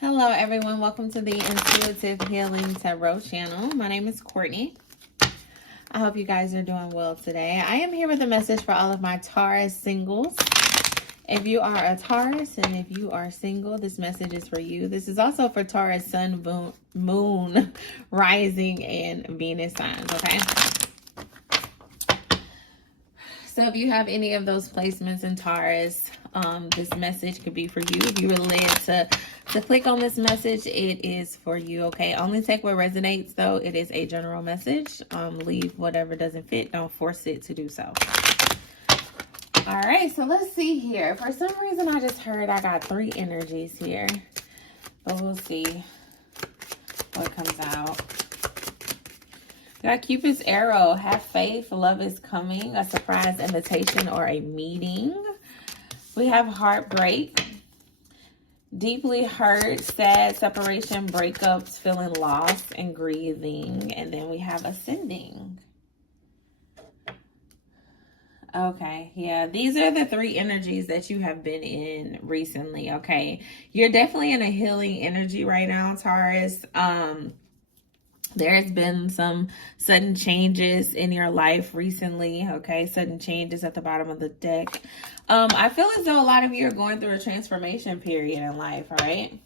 Hello everyone, welcome to the Intuitive Healing Tarot channel. My name is Courtney. I hope you guys are doing well today. I am here with a message for all of my Taurus singles. If you are a Taurus and if you are single, this message is for you. This is also for Taurus, Sun, Moon, Rising, and Venus signs, okay? So if you have any of those placements in Taurus, this message could be for you. If you were led to click on this message, it is for you, okay? Only take what resonates, though. It is a general message. Leave whatever doesn't fit. Don't force it to do so. All right, so let's see here. For some reason, I just heard I got 3 energies here. But we'll see what comes out. Got Cupid's arrow. Have faith. Love is coming. A surprise invitation or a meeting. We have heartbreak. Deeply hurt, sad, separation, breakups, feeling lost, and grieving. And then we have ascending. Okay, yeah, these are the 3 energies that you have been in recently, okay? You're definitely in a healing energy right now, Taurus. There's been some sudden changes in your life recently, okay? Sudden changes at the bottom of the deck. I feel as though a lot of you are going through a transformation period in life, all right?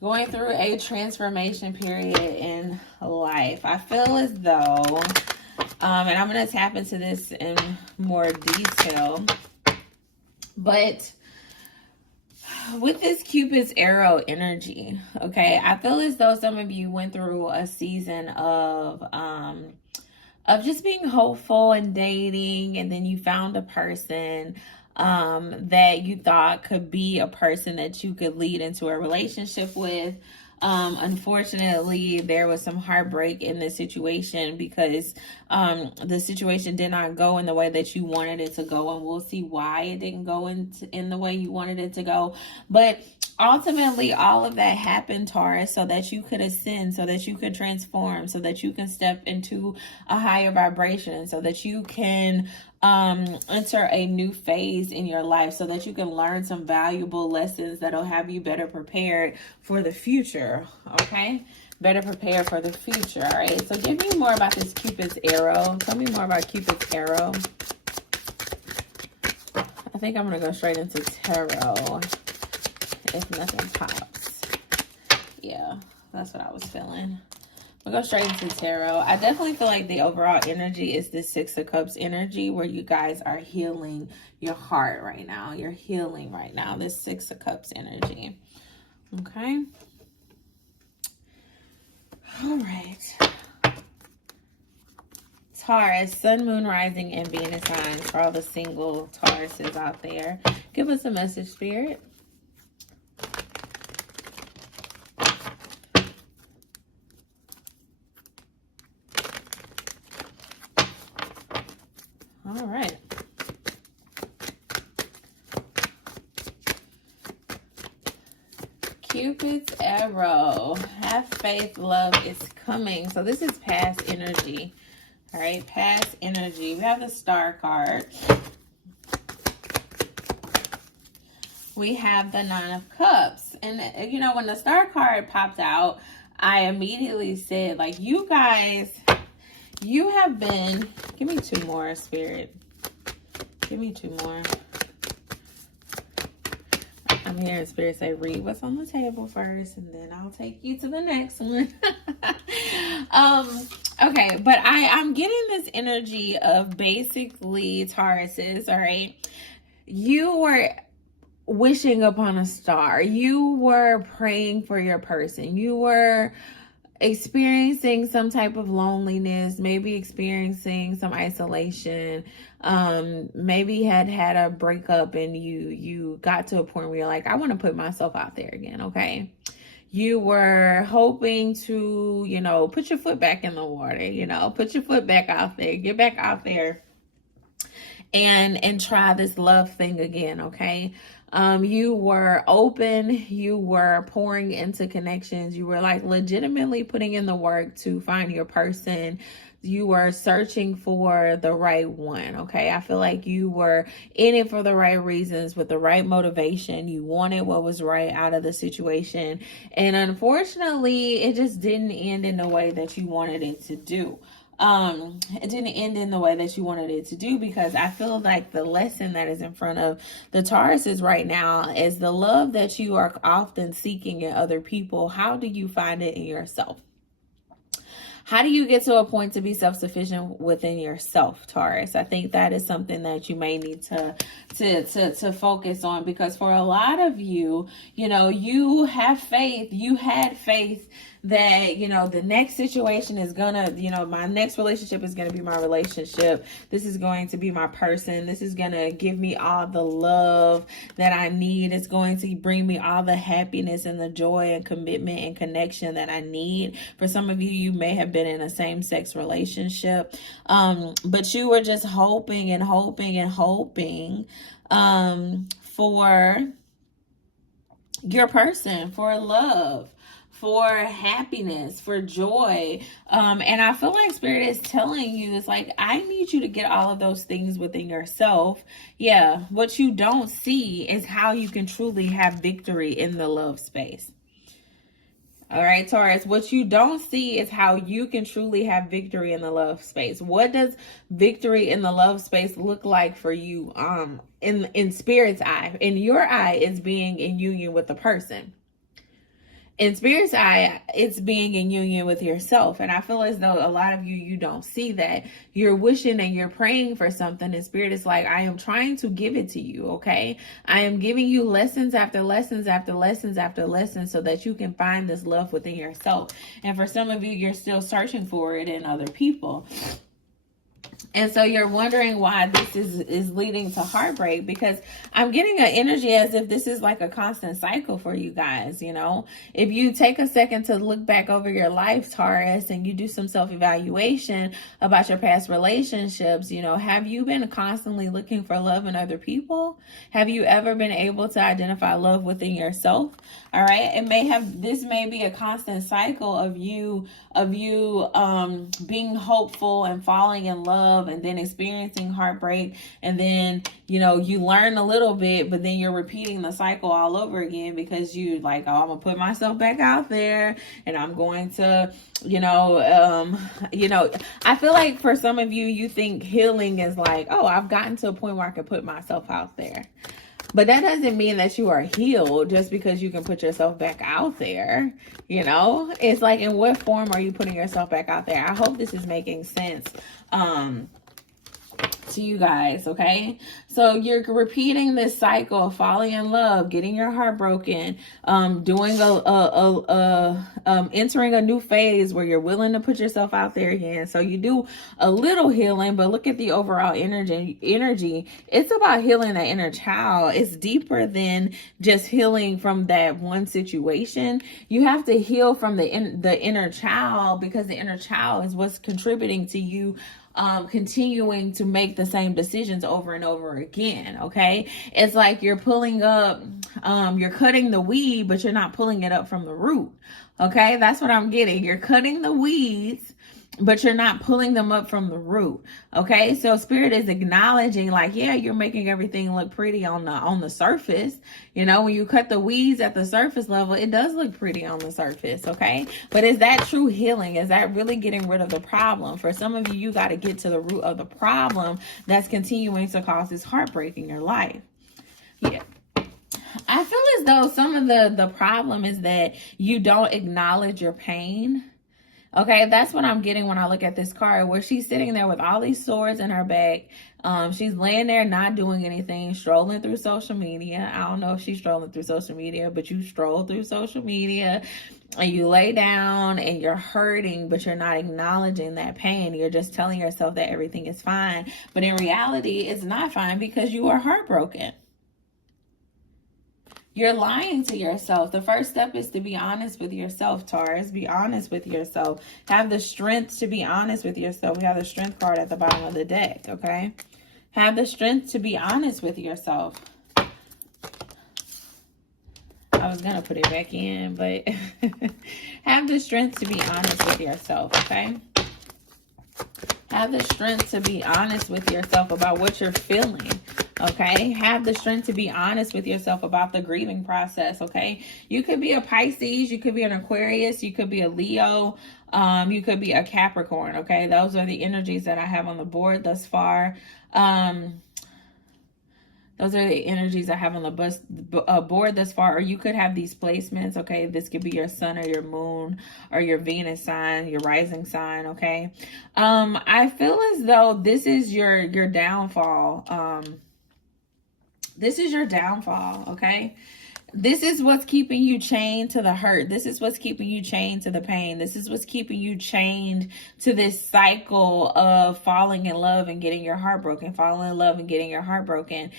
Going through a transformation period in life. I feel as though, and I'm going to tap into this in more detail, but with this Cupid's arrow energy, okay, I feel as though some of you went through a season of just being hopeful and dating, and then you found a person that you thought could be a person that you could lead into a relationship with. Unfortunately, there was some heartbreak in this situation because the situation did not go in the way that you wanted it to go, and we'll see why it didn't go in the way you wanted it to go. But ultimately, all of that happened, Taurus, so that you could ascend, so that you could transform, so that you can step into a higher vibration, so that you can enter a new phase in your life, so that you can learn some valuable lessons that'll have you better prepared for the future, okay? Better prepared for the future, all right? So give me more about this Cupid's arrow. Tell me more about Cupid's arrow. I think I'm going to go straight into tarot if nothing pops. Yeah, that's what I was feeling. We'll go straight into tarot. I definitely feel like the overall energy is this 6 of Cups energy where you guys are healing your heart right now. You're healing right now. This 6 of Cups energy. Okay. All right. Taurus, Sun, Moon, Rising, and Venus signs for all the single Tauruses out there. Give us a message, Spirit. All right. Cupid's arrow. Have faith, love is coming. So this is past energy. All right, past energy. We have the Star card. We have the 9 of Cups. And, you know, when the Star card popped out, I immediately said, like, you guys, you have been... Give me 2 more, Spirit. Give me 2 more. I'm hearing Spirit say, read what's on the table first, and then I'll take you to the next one. Okay, but I'm getting this energy of basically Tauruses, all right? You were wishing upon a star. You were praying for your person. You were experiencing some type of loneliness, maybe experiencing some isolation, maybe had a breakup, and you got to a point where you're like, I want to put myself out there again, okay? You were hoping to, you know, put your foot back in the water, you know, put your foot back out there, get back out there and try this love thing again, okay? You were open, you were pouring into connections, you were like legitimately putting in the work to find your person, searching for the right one, okay? I feel like you were in it for the right reasons with the right motivation. You wanted what was right out of the situation. And unfortunately, it just didn't end in the way that you wanted it to do. It didn't end in the way that you wanted it to do, because I feel like the lesson that is in front of the Tauruses right now is the love that you are often seeking in other people. How do you find it in yourself? How do you get to a point to be self-sufficient within yourself, Taurus? I think that is something that you may need to focus on, because for a lot of you, you know, you have faith. You had faith that, you know, the next situation is gonna, you know, my next relationship is gonna be my relationship. This is going to be my person. This is gonna give me all the love that I need. It's going to bring me all the happiness and the joy and commitment and connection that I need. For some of you, you may have been in a same-sex relationship, but you were just hoping and hoping and hoping for your person, for love, for happiness, for joy. And I feel like Spirit is telling you, it's like, I need you to get all of those things within yourself. Yeah, what you don't see is how you can truly have victory in the love space. All right, Taurus, what you don't see is how you can truly have victory in the love space. What does victory in the love space look like for you? In Spirit's eye, in your eye, it's being in union with the person. In Spirit's eye, it's being in union with yourself. And I feel as though a lot of you don't see that. You're wishing and you're praying for something, and Spirit is like, I am trying to give it to you, okay? I am giving you lessons after lessons after lessons after lessons so that you can find this love within yourself. And for some of you, you're still searching for it in other people. And so you're wondering why this is leading to heartbreak, because I'm getting an energy as if this is like a constant cycle for you guys, you know. If you take a second to look back over your life, Taurus, and you do some self-evaluation about your past relationships, you know, have you been constantly looking for love in other people? Have you ever been able to identify love within yourself? All right. This may be a constant cycle of you being hopeful and falling in love, and then experiencing heartbreak, and then, you know, you learn a little bit, but then you're repeating the cycle all over again, because you like, oh, I'm gonna put myself back out there, and I'm going to, I feel like for some of you, you think healing is like, oh, I've gotten to a point where I can put myself out there. But that doesn't mean that you are healed just because you can put yourself back out there. You know, it's like, in what form are you putting yourself back out there? I hope this is making sense to you guys, okay? So you're repeating this cycle of falling in love, getting your heart broken, entering a new phase where you're willing to put yourself out there again. So you do a little healing, but look at the overall energy. It's about healing that inner child. It's deeper than just healing from that one situation. You have to heal from the inner child, because the inner child is what's contributing to you continuing to make the same decisions over and over again. Okay, it's like you're pulling up, you're cutting the weed, but you're not pulling it up from the root. Okay, that's what I'm getting. You're cutting the weeds, but you're not pulling them up from the root. Okay, so Spirit is acknowledging, like, yeah, you're making everything look pretty on the surface. You know, when you cut the weeds at the surface level, it does look pretty on the surface. Okay, but is that true healing? Is that really getting rid of the problem? For some of you, you got to get to the root of the problem that's continuing to cause this heartbreak in your life. Yeah. I feel as though some of the problem is that you don't acknowledge your pain. Okay, that's what I'm getting when I look at this card, where she's sitting there with all these swords in her back. She's laying there not doing anything, strolling through social media. I don't know if she's strolling through social media, but you stroll through social media and you lay down and you're hurting, but you're not acknowledging that pain. You're just telling yourself that everything is fine. But in reality, it's not fine, because you are heartbroken. You're lying to yourself. The first step is to be honest with yourself, Taurus. Be honest with yourself. Have the strength to be honest with yourself. We have the strength card at the bottom of the deck, okay? Have the strength to be honest with yourself. I was going to put it back in, but have the strength to be honest with yourself, okay? Have the strength to be honest with yourself about what you're feeling, okay? Have the strength to be honest with yourself about the grieving process, okay? You could be a Pisces, you could be an Aquarius, you could be a Leo, you could be a Capricorn, okay? Those are the energies that I have on the board thus far. Those are the energies I have on the board thus far. Or you could have these placements, okay? This could be your sun or your moon or your Venus sign, your rising sign, okay? I feel as though this is your downfall. This is your downfall, okay? This is what's keeping you chained to the hurt. This is what's keeping you chained to the pain. This is what's keeping you chained to this cycle of falling in love and getting your heart broken, falling in love and getting your heart broken.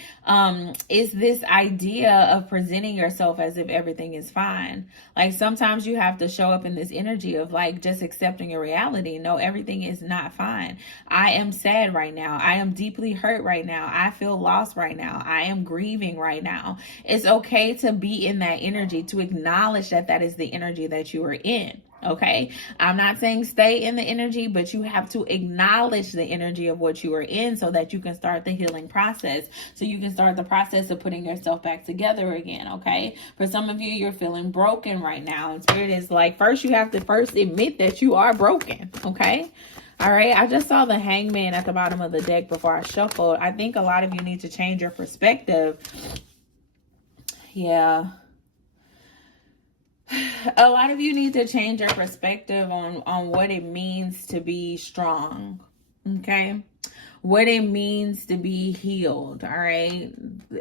Is this idea of presenting yourself as if everything is fine. Like sometimes you have to show up in this energy of like just accepting your reality. No, everything is not fine. I am sad right now. I am deeply hurt right now. I feel lost right now. I am grieving right now. It's okay to be in that energy, to acknowledge that that is the energy that you are in. Okay, I'm not saying stay in the energy, but you have to acknowledge the energy of what you are in so that you can start the healing process, so you can start the process of putting yourself back together again. Okay, for some of you, you're feeling broken right now, and Spirit is like, first you have to admit that you are broken. Okay, all right, I just saw the Hangman at the bottom of the deck before I shuffled. I think a lot of you need to change your perspective. Yeah. A lot of you need to change your perspective on what it means to be strong. Okay. What it means to be healed. All right.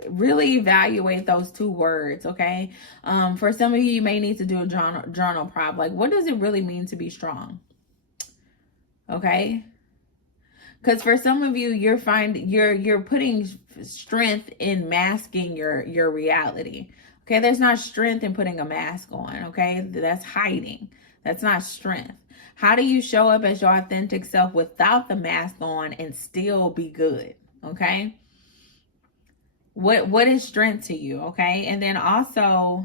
Really evaluate those two words. Okay. For some of you, you may need to do a journal prompt. Like, what does it really mean to be strong? Okay. Because for some of you, you're putting strength in masking your reality. Okay, there's not strength in putting a mask on. Okay, that's hiding. That's not strength. How do you show up as your authentic self without the mask on and still be good? Okay. What is strength to you? Okay, and then also,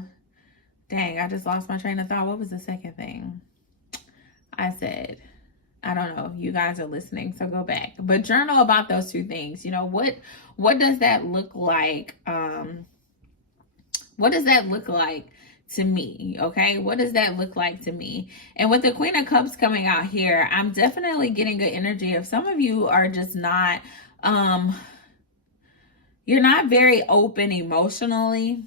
dang, I just lost my train of thought. What was the second thing I said? I don't know. You guys are listening, so go back. But journal about those two things. You know, what does that look like? What does that look like to me? Okay, what does that look like to me? And with the Queen of Cups coming out here, I'm definitely getting an energy of some of you are just not, you're not very open emotionally.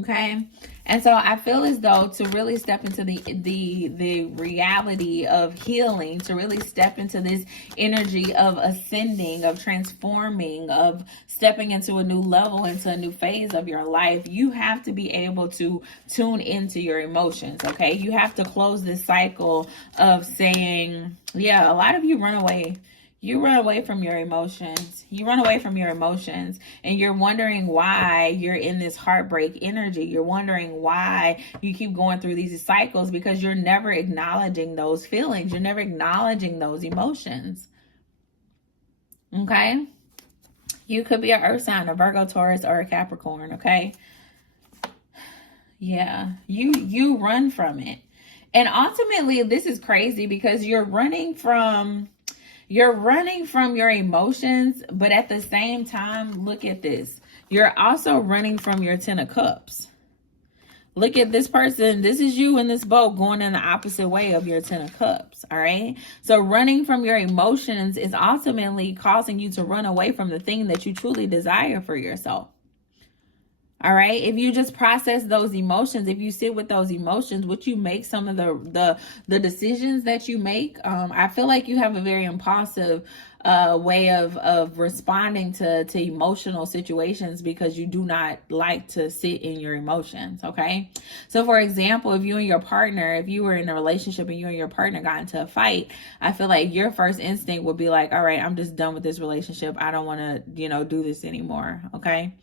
Okay. And so I feel as though to really step into the reality of healing, to really step into this energy of ascending, of transforming, of stepping into a new level, into a new phase of your life, you have to be able to tune into your emotions. Okay. You have to close this cycle of saying, yeah, a lot of you run away. You run away from your emotions. You run away from your emotions and you're wondering why you're in this heartbreak energy. You're wondering why you keep going through these cycles because you're never acknowledging those feelings. You're never acknowledging those emotions. Okay? You could be an earth sign, a Virgo, Taurus, or a Capricorn. Okay? Yeah. You run from it. And ultimately, this is crazy because you're running from your emotions, but at the same time, look at this. You're also running from your 10 of Cups. Look at this person. This is you in this boat going in the opposite way of your 10 of Cups. All right. So running from your emotions is ultimately causing you to run away from the thing that you truly desire for yourself. All right. If you just process those emotions, if you sit with those emotions, would you make some of the decisions that you make? I feel like you have a very impulsive way of responding to emotional situations because you do not like to sit in your emotions. Okay. So for example, if you and your partner, if you were in a relationship and you and your partner got into a fight, I feel like your first instinct would be like, all right, I'm just done with this relationship. I don't want to, do this anymore. Okay.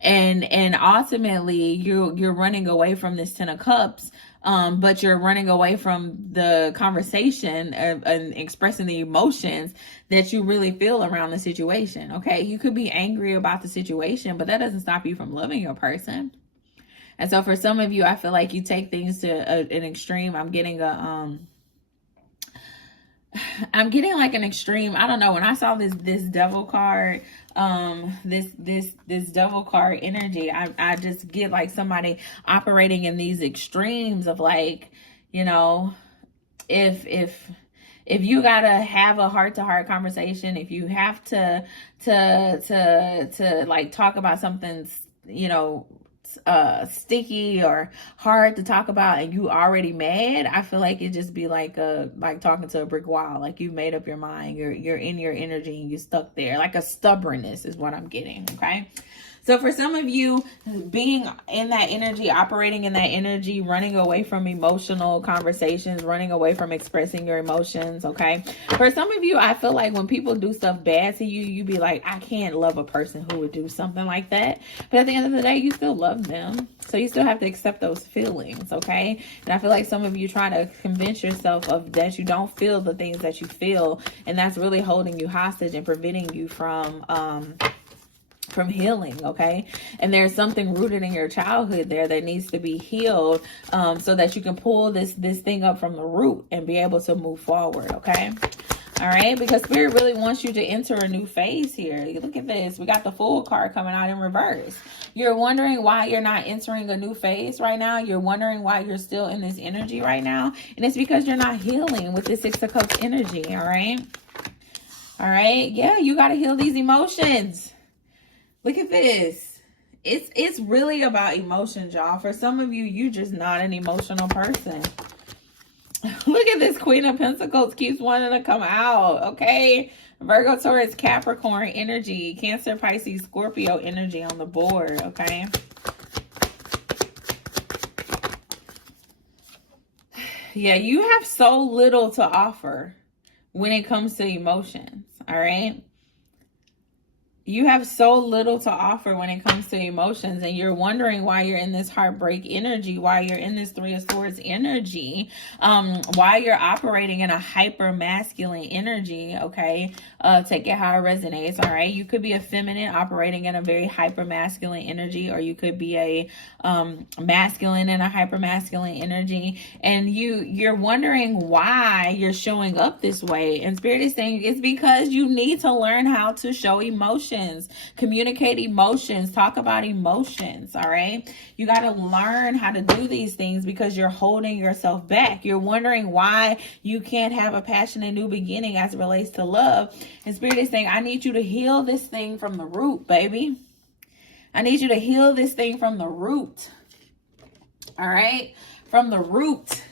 And ultimately you're running away from this 10 of Cups, but you're running away from the conversation and expressing the emotions that you really feel around the situation. Okay, you could be angry about the situation, but that doesn't stop you from loving your person. And so for some of you, I feel like you take things to an extreme. I'm getting I'm getting like an extreme. I don't know. When I saw this devil card, this devil card energy, I just get like somebody operating in these extremes of like, you know, if you gotta have a heart-to-heart conversation, if you have to like talk about something, you know, sticky or hard to talk about, and you already mad, I feel like it just be like talking to a brick wall. Like you made up your mind, you're in your energy and you stuck there. Like a stubbornness is what I'm getting. Okay. So for some of you, being in that energy, operating in that energy, running away from emotional conversations, running away from expressing your emotions, okay? For some of you, I feel like when people do stuff bad to you, you be like, I can't love a person who would do something like that. But at the end of the day, you still love them. So you still have to accept those feelings, okay? And I feel like some of you try to convince yourself of that you don't feel the things that you feel, and that's really holding you hostage and preventing you from healing, okay? And there's something rooted in your childhood there that needs to be healed, so that you can pull this thing up from the root and be able to move forward, okay? All right, because Spirit really wants you to enter a new phase here. Look at this. We got the Fool card coming out in reverse. You're wondering why you're not entering a new phase right now. You're wondering why you're still in this energy right now. And it's because you're not healing with this Six of Cups energy, all right? All right, yeah, you got to heal these emotions. Look at this. It's really about emotions, y'all. For some of you, you're just not an emotional person. Look at this. Queen of Pentacles keeps wanting to come out, okay? Virgo, Taurus, Capricorn energy, Cancer, Pisces, Scorpio energy on the board, okay? Yeah, you have so little to offer when it comes to emotions, all right? You have so little to offer when it comes to emotions, and you're wondering why you're in this heartbreak energy, why you're in this Three of Swords energy, why you're operating in a hyper masculine energy, okay? Take it how it resonates, all right? You could be a feminine operating in a very hyper masculine energy, or you could be a masculine in a hyper masculine energy, and you're wondering why you're showing up this way. And Spirit is saying it's because you need to learn how to show emotion, communicate emotions, talk about emotions, all right? You got to learn how to do these things because you're holding yourself back. You're wondering why you can't have a passionate new beginning as it relates to love. And Spirit is saying, I need you to heal this thing from the root, baby. I need you to heal this thing from the root, all right? From the root.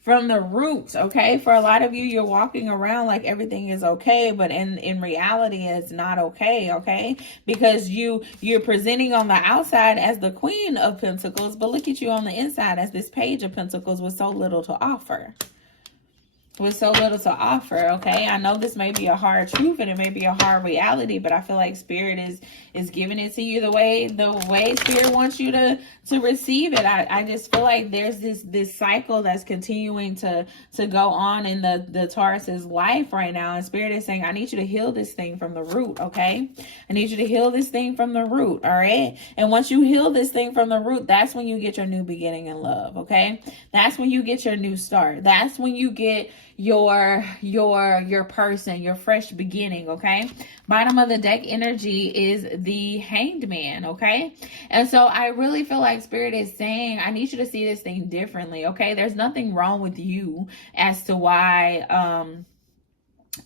From the root, okay? For a lot of you, you're walking around like everything is okay, but in reality, it's not okay, okay? Because you're presenting on the outside as the Queen of Pentacles, but look at you on the inside as this Page of Pentacles with so little to offer. With so little to offer, okay? I know this may be a hard truth and it may be a hard reality, but I feel like Spirit is giving it to you the way Spirit wants you to receive it. I just feel like there's this cycle that's continuing to go on in the Taurus's life right now, and Spirit is saying, I need you to heal this thing from the root, okay? I need you to heal this thing from the root, all right? And once you heal this thing from the root, that's when you get your new beginning in love, okay? That's when you get your new start. That's when you get your person, your fresh beginning, okay? Bottom of the deck energy is the Hanged Man, okay? And so I really feel like Spirit is saying, I need you to see this thing differently, okay? There's nothing wrong with you as to why,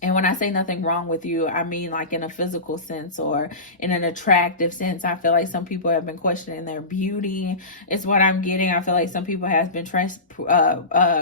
and when I say nothing wrong with you, I mean like in a physical sense or in an attractive sense. I feel like some people have been questioning their beauty. It's what I'm getting. I feel like some people have been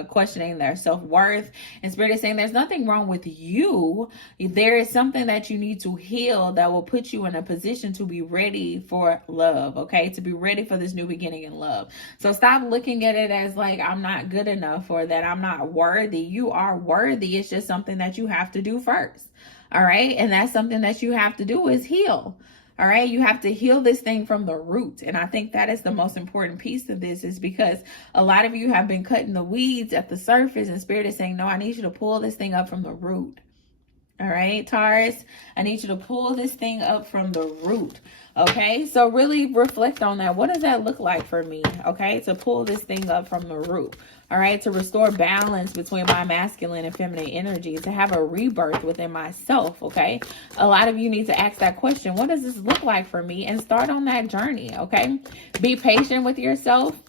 questioning their self-worth. And Spirit is saying there's nothing wrong with you. There is something that you need to heal that will put you in a position to be ready for love, okay? To be ready for this new beginning in love. So stop looking at it as like I'm not good enough or that I'm not worthy. You are worthy. It's just something that you have to do first, all right? And that's something that you have to do is heal, all right? You have to heal this thing from the root. And I think that is the most important piece of this, is because a lot of you have been cutting the weeds at the surface, and Spirit is saying, no, I need you to pull this thing up from the root. All right, Taurus, I need you to pull this thing up from the root. Okay, so really reflect on that. What does that look like for me? Okay, to pull this thing up from the root. All right, to restore balance between my masculine and feminine energy, to have a rebirth within myself. Okay, a lot of you need to ask that question. What does this look like for me? And start on that journey. Okay, be patient with yourself.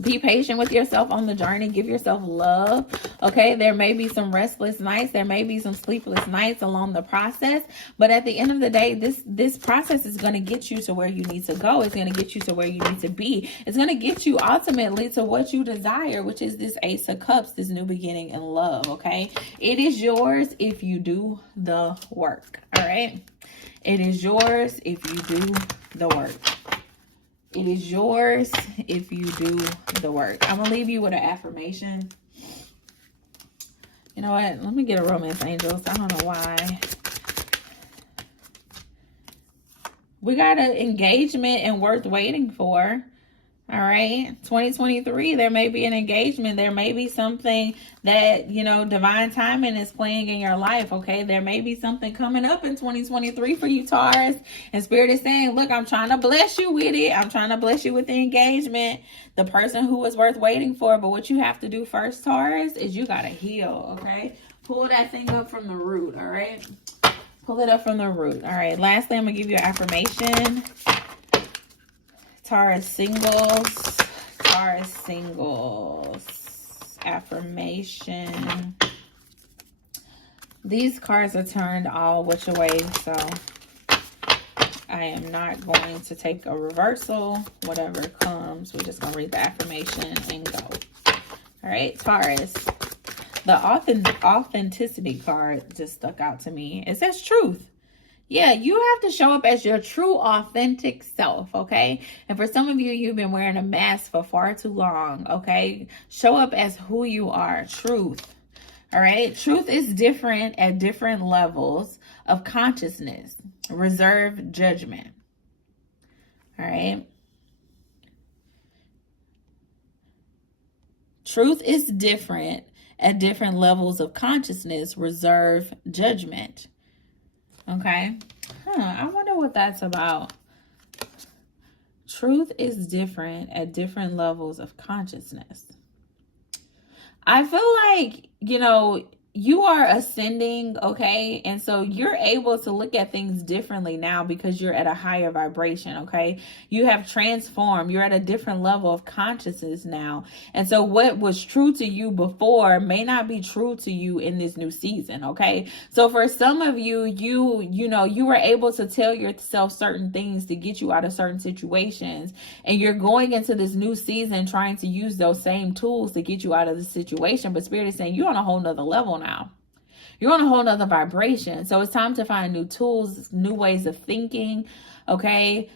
Be patient with yourself on the journey. Give yourself love. Okay, there may be some restless nights. There may be some sleepless nights along the process. But at the end of the day, this process is going to get you to where you need to go. It's going to get you to where you need to be. It's going to get you ultimately to what you desire, which is this Ace of Cups, this new beginning in love. Okay, it is yours if you do the work. All right, it is yours if you do the work. It is yours if you do the work. I'm going to leave you with an affirmation. You know what? Let me get a romance angels. I don't know why. We got an engagement and worth waiting for. All right. 2023, there may be an engagement. There may be something that, you know, divine timing is playing in your life. Okay. There may be something coming up in 2023 for you, Taurus. And Spirit is saying, look, I'm trying to bless you with it. I'm trying to bless you with the engagement, the person who is worth waiting for. But what you have to do first, Taurus, is you got to heal. Okay. Pull that thing up from the root. All right. Pull it up from the root. All right. Lastly, I'm going to give you an affirmation. Taurus singles, affirmation. These cards are turned all which way, so I am not going to take a reversal. Whatever comes, we're just going to read the affirmation and go. All right, Taurus. The authenticity card just stuck out to me. It says truth. Yeah, you have to show up as your true, authentic self, okay? And for some of you, you've been wearing a mask for far too long, okay? Show up as who you are, truth, all right? Truth is different at different levels of consciousness. Reserve judgment, all right? Truth is different at different levels of consciousness. Reserve judgment. Okay. I wonder what that's about. Truth is different at different levels of consciousness. I feel like, you know, you are ascending, okay? And so you're able to look at things differently now because you're at a higher vibration, okay? You have transformed. You're at a different level of consciousness now. And so what was true to you before may not be true to you in this new season, okay? So for some of you, you know, you were able to tell yourself certain things to get you out of certain situations. And you're going into this new season trying to use those same tools to get you out of the situation. But Spirit is saying you're on a whole nother level now. You're on a whole nother vibration. So it's time to find new tools, new ways of thinking. Okay.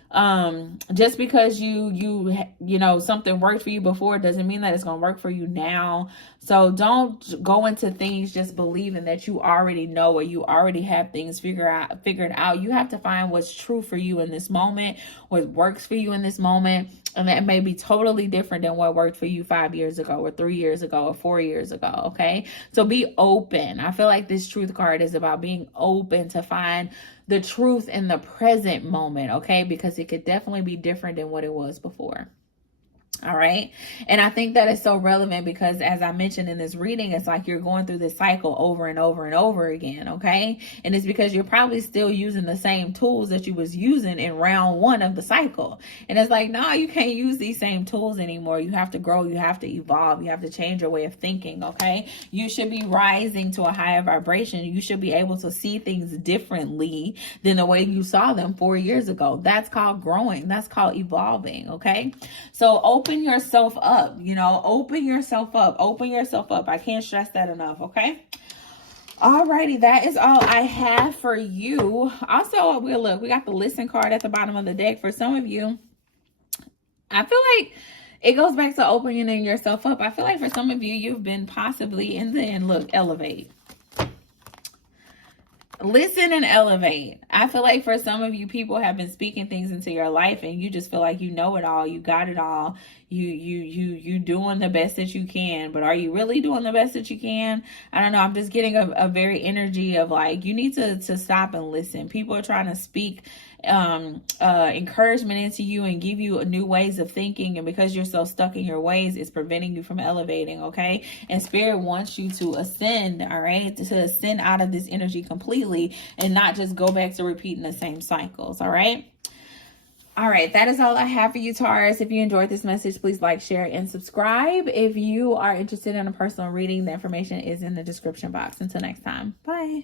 Just because you know, something worked for you before doesn't mean that it's going to work for you now. So don't go into things just believing that you already know or you already have things figured out. You have to find what's true for you in this moment, what works for you in this moment. And that may be totally different than what worked for you 5 years ago or 3 years ago or 4 years ago. Okay. So be open. I feel like this truth card is about being open to find the truth in the present moment. Okay. Because it could definitely be different than what it was before. All right. And I think that is so relevant because as I mentioned in this reading, it's like you're going through this cycle over and over and over again. Okay. And it's because you're probably still using the same tools that you was using in round one of the cycle. And it's like, no, you can't use these same tools anymore. You have to grow. You have to evolve. You have to change your way of thinking. Okay. You should be rising to a higher vibration. You should be able to see things differently than the way you saw them 4 years ago. That's called growing. That's called evolving. Okay. So open yourself up, you know, open yourself up. I can't stress that enough. Okay. Alrighty. That is all I have for you. Also, we got the listen card at the bottom of the deck. For some of you, I feel like it goes back to opening yourself up. I feel like for some of you, you've been possibly in the end, look, elevate. Listen and elevate. I feel like for some of you, people have been speaking things into your life and you just feel like you know it all. You got it all. you doing the best that you can, but are you really doing the best that you can? I don't know. I'm just getting a very energy of like, you need to stop and listen. People are trying to speak encouragement into you and give you new ways of thinking, and because you're so stuck in your ways, it's preventing you from elevating. Okay, and spirit wants you to ascend, all right, to ascend out of this energy completely and not just go back to repeating the same cycles. All right, that is all I have for you, Taurus. If you enjoyed this message, please like, share, and subscribe. If you are interested in a personal reading, the information is in the description box. Until next time, bye.